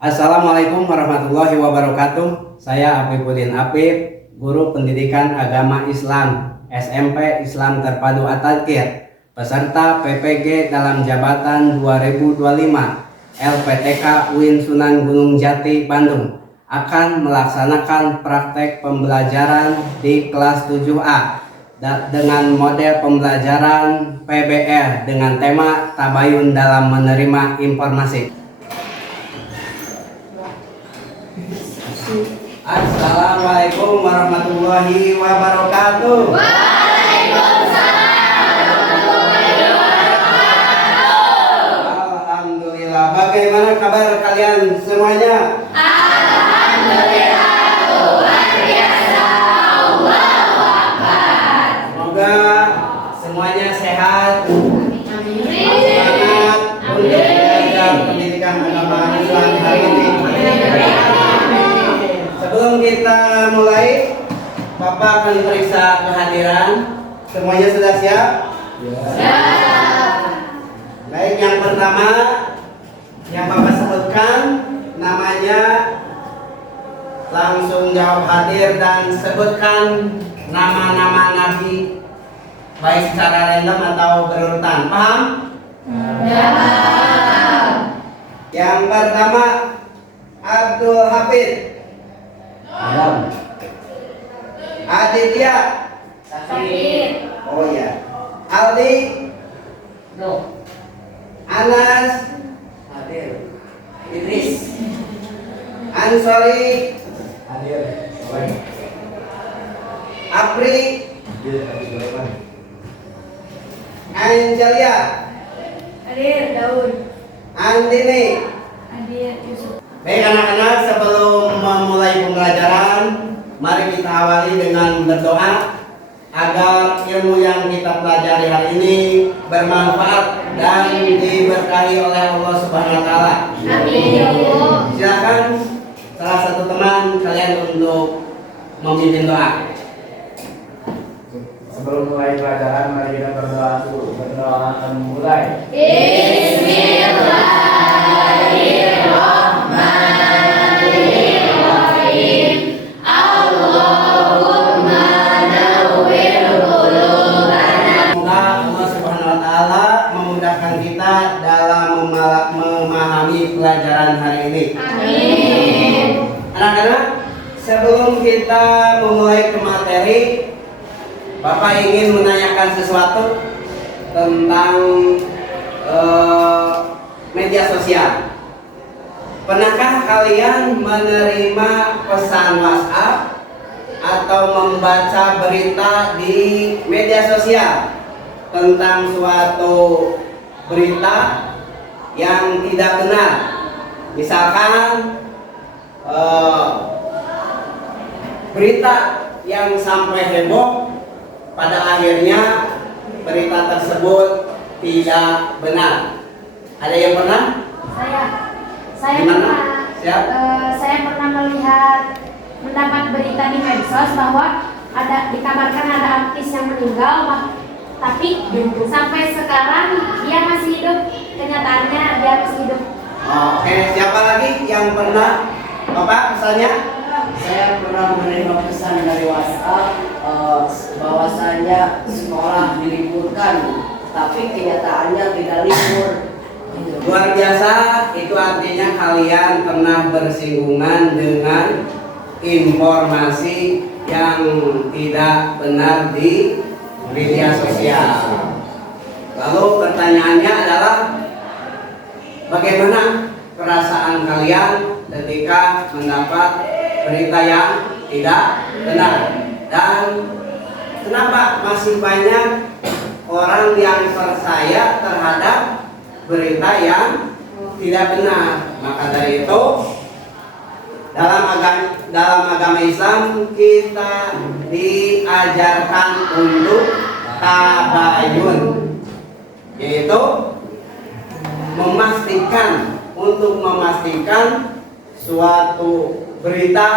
Assalamualaikum warahmatullahi wabarakatuh. Saya Afifuddin Afif, Guru Pendidikan Agama Islam SMP Islam Terpadu At-Tadkir, peserta PPG dalam jabatan 2025 LPTK UIN Sunan Gunung Jati Bandung, akan melaksanakan praktek pembelajaran di kelas 7A dengan model pembelajaran PBL dengan tema Tabayun dalam Menerima Informasi. Assalamualaikum warahmatullahi wabarakatuh. Waalaikumsalam warahmatullahi wabarakatuh. Alhamdulillah. Bagaimana kabar kalian semuanya? Alhamdulillah, luar biasa. Allahu Akbar. Semoga semuanya sehat, Amin. semangat untuk belajar pendidikan agama Islam hari ini. Sebelum kita mulai, Bapak akan periksa kehadiran. Semuanya sudah siap? Siap. Baik, yang pertama yang Bapak sebutkan namanya, langsung jawab hadir dan sebutkan nama-nama nabi baik secara random atau berurutan. Paham? Ya. Yang pertama Abdul Hafid, Aditya, Sakit. oh ya, Aldi, Anas, Idris, Ansori, Apri, Angelia, Hadir Daud. Andini. Hadir Yusuf. Baik anak-anak, sebelum memulai pembelajaran, mari kita awali dengan berdoa agar ilmu yang kita pelajari hari ini bermanfaat dan diberkahi oleh Allah Subhanahu wa taala. Amin ya Allah. Silakan salah satu teman kalian untuk memimpin doa. Sebelum mulai pelajaran, mari kita berdoa dulu. Berdoa akan mulai. Bismillahirrahmanirrahim. Allahumma nawwir qulubana. Semoga Allah Subhanahu wa taala memudahkan kita dalam memahami pelajaran hari ini. Amin. Anak-anak, sebelum kita memulai ke materi, Bapak ingin menanyakan sesuatu tentang media sosial. Pernahkah kalian menerima pesan WhatsApp atau membaca berita di media sosial tentang suatu berita yang tidak benar? Misalkan berita yang sampai heboh, pada akhirnya berita tersebut tidak benar. Ada yang pernah? Saya Gimana? pernah Siap? saya pernah mendapat berita di medsos bahwa dikabarkan ada artis yang meninggal, tapi sampai sekarang dia masih hidup. Kenyataannya dia masih hidup. Oke, siapa lagi yang pernah? Bapak pesannya? Saya pernah menerima pesan dari WhatsApp bahwasanya sekolah diliburkan, tapi kenyataannya tidak libur. Luar biasa, itu artinya kalian pernah bersinggungan dengan informasi yang tidak benar di media sosial. Lalu pertanyaannya adalah, bagaimana perasaan kalian ketika mendapat berita yang tidak benar? Dan kenapa masih banyak orang yang percaya terhadap berita yang tidak benar? Maka dari itu, dalam agama Islam kita diajarkan untuk tabayun, yaitu memastikan suatu berita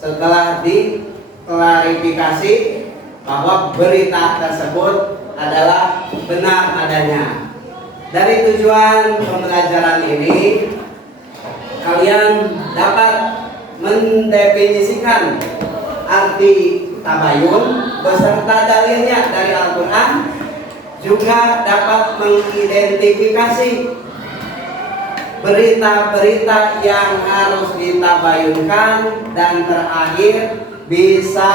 setelah diklarifikasi bahwa berita tersebut adalah benar adanya. Dari tujuan pembelajaran ini, kalian dapat mendefinisikan arti tabayun beserta dalilnya dari Al-Quran, juga dapat mengidentifikasi berita-berita yang harus ditabayunkan, dan terakhir bisa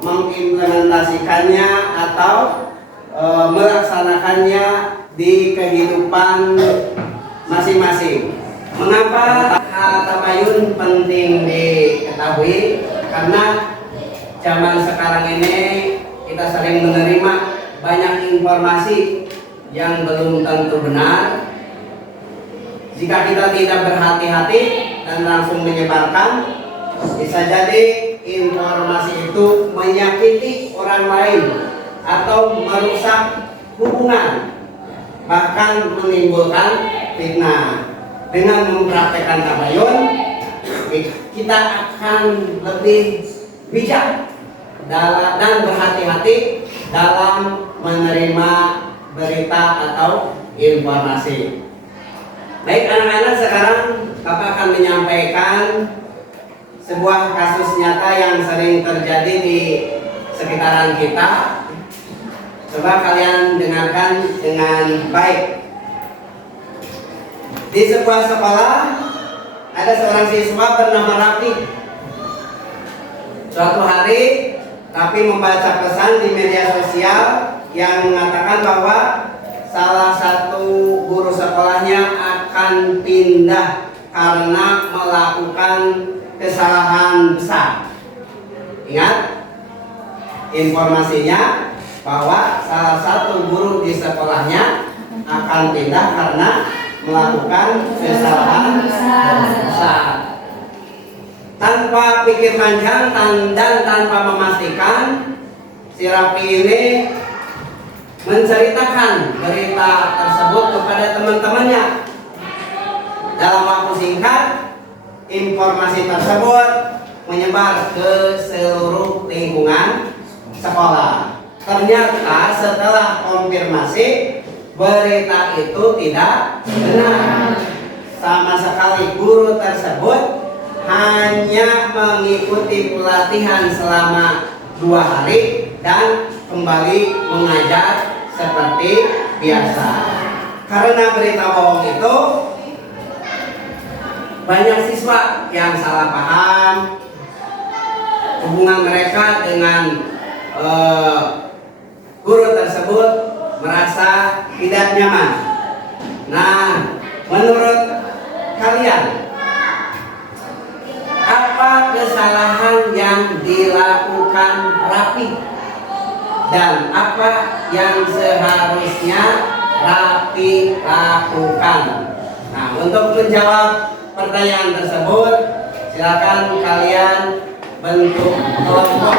mengimplementasikannya atau melaksanakannya di kehidupan masing-masing. Mengapa tabayun penting diketahui? Karena zaman sekarang ini kita sering menerima banyak informasi yang belum tentu benar. Jika kita tidak berhati-hati dan langsung menyebarkan, bisa jadi informasi itu menyakiti orang lain atau merusak hubungan, bahkan menimbulkan fitnah. Dengan mempraktekkan tabayun, kita akan lebih bijak dan berhati-hati dalam menerima berita atau informasi. Baik anak-anak, sekarang Bapak akan menyampaikan sebuah kasus nyata yang sering terjadi di sekitaran kita. Coba kalian dengarkan dengan baik. Di sebuah sekolah ada seorang siswa bernama Rafi. Suatu hari Rafi membaca pesan di media sosial yang mengatakan bahwa salah satu guru sekolahnya akan pindah karena melakukan kesalahan besar. Ingat informasinya bahwa salah satu guru di sekolahnya akan pindah karena melakukan kesalahan besar. Tanpa pikir panjang dan tanpa memastikan, si Rafi ini menceritakan berita tersebut kepada teman-temannya. Dalam waktu singkat, informasi tersebut menyebar ke seluruh lingkungan sekolah. Ternyata setelah konfirmasi, berita itu tidak benar. Sama sekali guru tersebut hanya mengikuti pelatihan selama 2 hari dan kembali mengajar seperti biasa. Karena berita bohong itu, banyak siswa yang salah paham. Hubungan mereka dengan guru tersebut merasa tidak nyaman. Nah, menurut kalian, apa kesalahan yang dilakukan Rafi dan apa yang seharusnya Rafi lakukan? Nah, untuk menjawab pertanyaan tersebut, silakan kalian bentuk kelompok.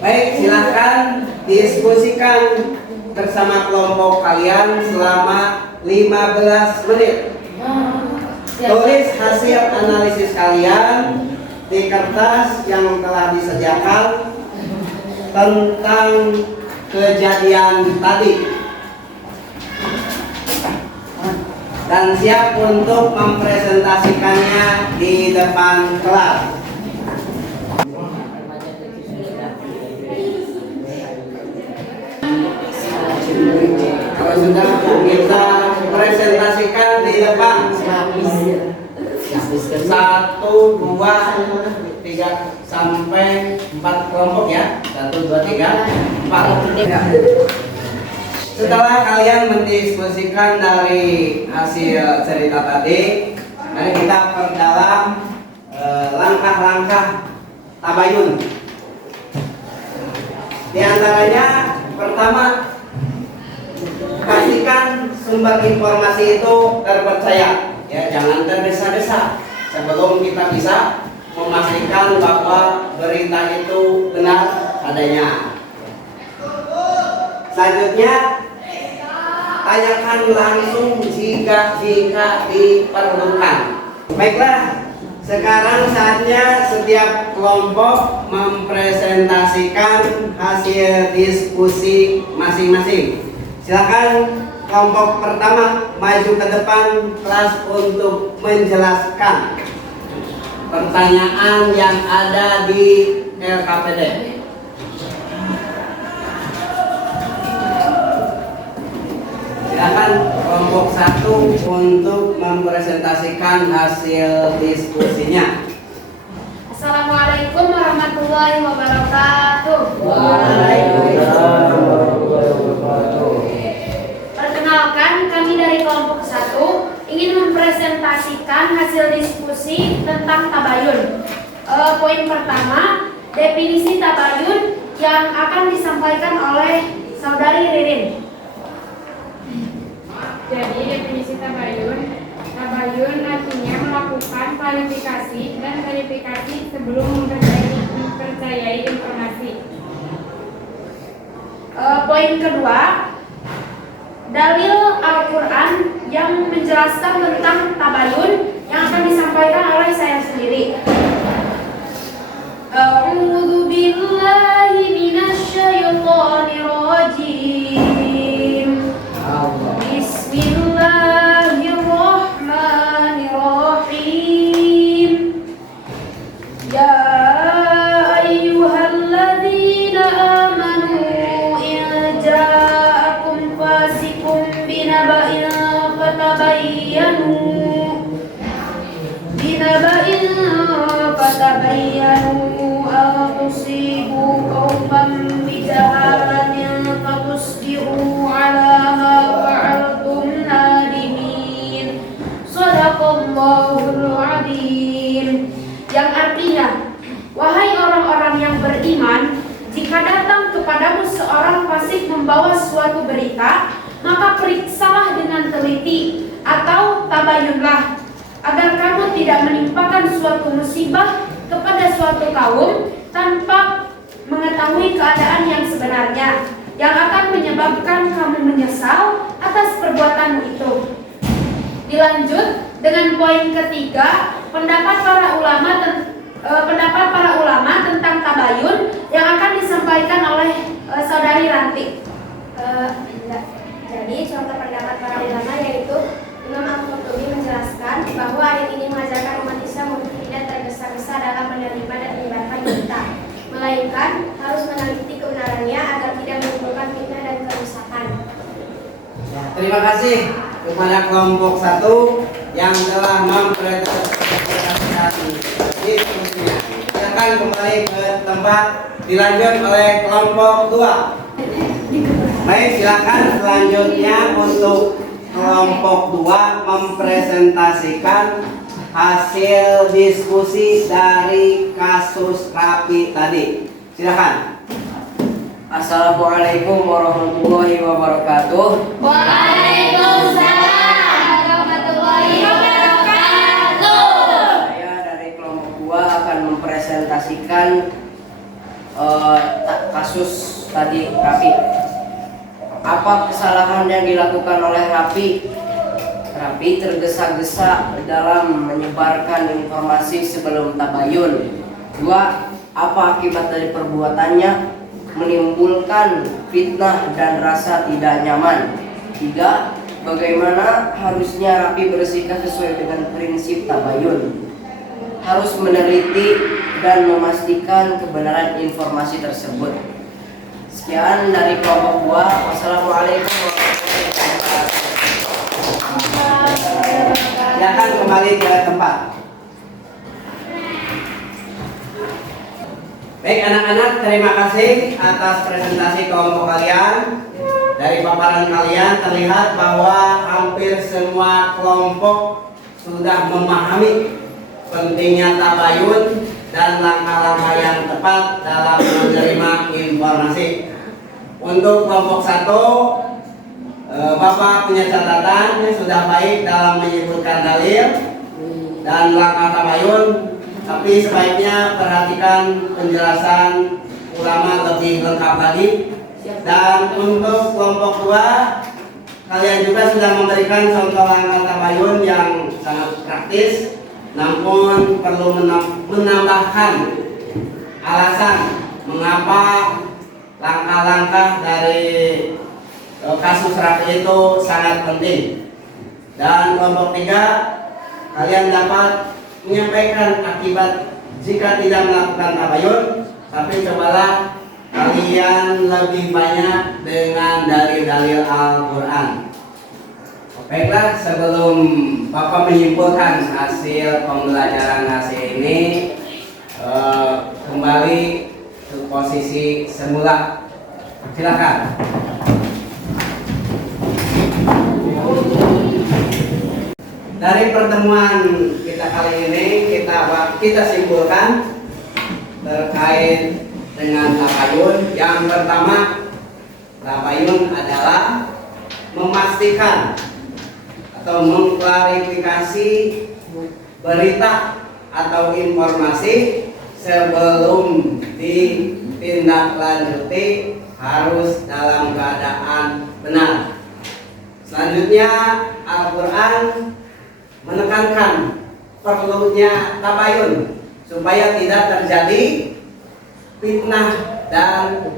Baik, silakan diskusikan bersama kelompok kalian selama 15 menit. Tulis hasil analisis kalian di kertas yang telah disediakan tentang kejadian tadi, dan siap untuk mempresentasikannya di depan kelas. Kalau sudah, kita presentasikan di depan. 1, 2, 3 sampai 4 kelompok ya. 1, 2, 3, 4. Setelah kalian mendiskusikan dari hasil cerita tadi, mari kita perdalam langkah-langkah tabayun. Di antaranya, pertama, pastikan sumber informasi itu terpercaya. Ya, jangan tergesa-gesa sebelum kita bisa memastikan bahwa berita itu benar adanya. Selanjutnya, tanyakan langsung jika diperlukan. Baiklah, sekarang saatnya setiap kelompok mempresentasikan hasil diskusi masing-masing. Silakan kelompok pertama maju ke depan kelas untuk menjelaskan pertanyaan yang ada di LKPD. Silakan kelompok 1 untuk mempresentasikan hasil diskusinya. Assalamualaikum warahmatullahi wabarakatuh. Waalaikumsalam warahmatullahi wabarakatuh. Perkenalkan, kami dari kelompok 1 ingin mempresentasikan hasil diskusi tentang tabayun. Poin pertama, definisi tabayun yang akan disampaikan oleh Saudari Ririn. Jadi definisi tabayun artinya melakukan klarifikasi dan verifikasi sebelum mempercayai informasi. Poin kedua, dalil Al-Quran yang menjelaskan tentang tabayun yang akan disampaikan oleh saya sendiri. A'udzu billahi minasyaitonir rajim. Bismillahirrahmanirrahim. Ya ayyuhalladzina amanu in ja'akum fasiqun binaba'in fatabayyanu an tusibu qauman bijahalatin fatusbihu ala ma fa'altum nadimin. Shadaqallahul adzim. Yang artinya, wahai orang-orang yang beriman, jika datang kepadamu seorang fasik membawa suatu berita, maka periksalah dengan teliti atau tabayunlah, agar kamu tidak menimpakan suatu musibah kepada suatu kaum tanpa mengetahui keadaan yang sebenarnya, yang akan menyebabkan kamu menyesal atas perbuatanmu itu. Dilanjut dengan poin ketiga, pendapat para ulama tentang tabayun yang akan disampaikan oleh Saudari Ranti. Jadi contoh pendapat para ulama yaitu Imam Al-Qurtubi menjelaskan bahwa ayat ini mengajarkan umat Islam untuk tidak tergesa-gesa dalam menerima dan menyebarkan berita, melainkan harus meneliti kebenarannya agar tidak menimbulkan fitnah dan kerusakan. Ya, terima kasih kepada kelompok 1 yang telah mempresentasikan diskusinya. Silakan kembali ke tempat, dilanjut oleh kelompok 2. Baik, silakan selanjutnya untuk kelompok 2 mempresentasikan hasil diskusi dari kasus Rapi tadi. Silakan. Assalamualaikum warahmatullahi wabarakatuh. Waalaikumsalam warahmatullahi wabarakatuh. Saya dari kelompok 2 akan mempresentasikan kasus tadi Rapi. Apa kesalahan yang dilakukan oleh Rapi? Rapi tergesa-gesa dalam menyebarkan informasi sebelum tabayun. 2. Apa akibat dari perbuatannya? Menimbulkan fitnah dan rasa tidak nyaman. 3. Bagaimana harusnya Rapi bersikap sesuai dengan prinsip tabayun? Harus meneliti dan memastikan kebenaran informasi tersebut. Sekian dari kelompok 2. Wassalamualaikum warahmatullahi wabarakatuh. Silakan kembali ke tempat. Baik anak-anak, terima kasih atas presentasi kelompok kalian. Dari paparan kalian terlihat bahwa hampir semua kelompok sudah memahami pentingnya tabayun dan langkah-langkah yang tepat dalam menerima informasi. Untuk kelompok 1, Bapak punya catatan sudah baik dalam menyebutkan dalil dan langkah tabayun, tapi sebaiknya perhatikan penjelasan ulama lebih lengkap lagi. Dan untuk kelompok 2, kalian juga sudah memberikan contoh langkah tabayun yang sangat praktis, namun perlu menambahkan alasan mengapa langkah-langkah dari kasus rapi itu sangat penting. Dan kelompok 3, kalian dapat menyampaikan akibat jika tidak melakukan tabayun, tapi cobalah kalian lebih banyak dengan dalil-dalil Al-Quran. Baiklah, sebelum Bapak menyimpulkan hasil pembelajaran hasil ini, kembali ke posisi semula. Silakan. Dari pertemuan kita kali ini kita simpulkan terkait dengan tabayun. Yang pertama, tabayun adalah memastikan atau mengklarifikasi berita atau informasi sebelum ditindaklanjuti harus dalam keadaan benar. Selanjutnya, Al-Quran menekankan perlunya tabayun supaya tidak terjadi fitnah dan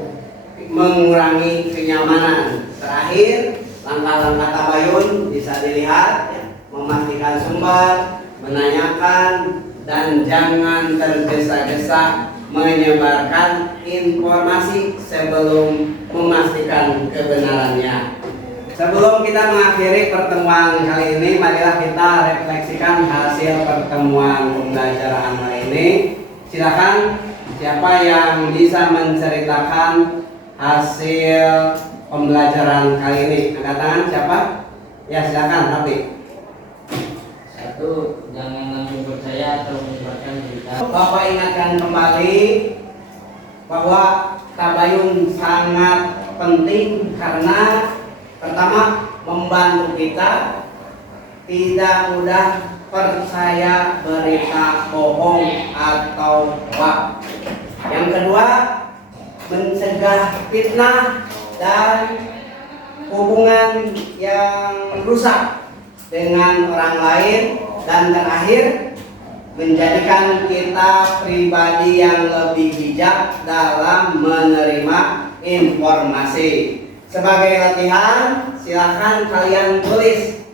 mengurangi kenyamanan. Terakhir, langkah-langkah tabayun bisa dilihat, ya, memastikan sumber, menanyakan, dan jangan tergesa-gesa menyebarkan informasi sebelum memastikan kebenarannya. Sebelum kita mengakhiri pertemuan kali ini, marilah kita refleksikan hasil pertemuan pembelajaran hari ini. Silakan, siapa yang bisa menceritakan hasil pembelajaran kali ini? Angkat tangan, siapa? Ya, silakan, Rafi. 1. Jangan langsung percaya atau menyebarkan berita. Bapak ingatkan kembali bahwa tabayun sangat penting karena pertama, membantu kita tidak mudah percaya berita bohong atau hoax. Yang kedua, mencegah fitnah dan hubungan yang rusak dengan orang lain. Dan terakhir, menjadikan kita pribadi yang lebih bijak dalam menerima informasi. Sebagai latihan, silakan kalian tulis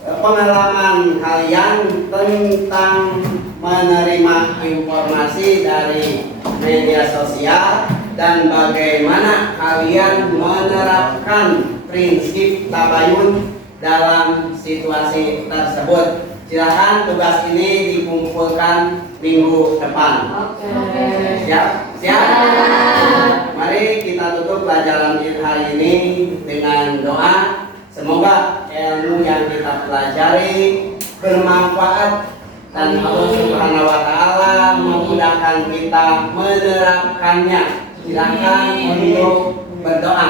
pengalaman kalian tentang menerima informasi dari media sosial dan bagaimana kalian menerapkan prinsip tabayun dalam situasi tersebut. Silakan tugas ini dikumpulkan minggu depan. Oke. Siap? Siap? Mari kita tutup pelajaran hari ini dengan doa. Semoga ilmu yang kita pelajari bermanfaat dan Allah Subhanahu wa Ta'ala memudahkan kita menerapkannya. Silakan untuk berdoa.